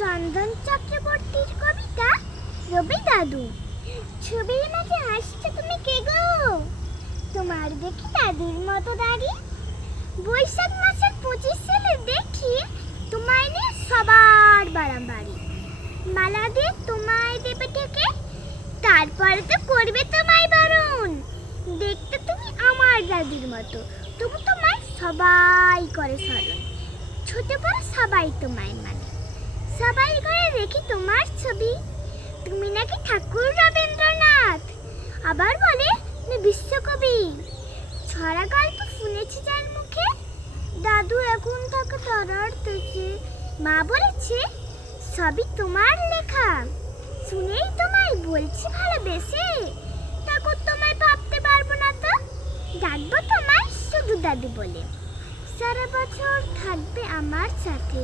চন্দন চক্রবর্তীর কবিতা রবি দাদু। ছবির মাঝে হাসছো তুমি কে গো? তোমার দেখি দাদুর মতো দাড়ি। বৈশাখ মাসের 25 সালে দেখি তোমায় নিয়ে সবার বাড়াবাড়ি। মালা দিয়ে তোমায় দেবে থেকে, তারপরে তো করবে তোমায় বারণ। দেখতে তুমি আমার দাদুর মতো, তবু তোমায় সবাই করে স্মরণ। ছোট বড় সবাই তোমায় মানে, সবাই ঘরে দেখি তোমার ছবি। তুমি নাকি ঠাকুর রবীন্দ্রনাথ, আবার বলে তুমি বিশ্বকবি। ছড়া গল্প শুনেছি যার মুখে, দাদু এখন থাকে তারার দেশে। মা বলেছে সবই তোমার লেখা, শুনেই তোমায় বলছি ভালোবেসে। ঠাকুর তোমায় ভাবতে পারবো না তো, ডাকবো তোমায় শুধু দাদু বলে। সারা বছর থাকবে আমার সাথে।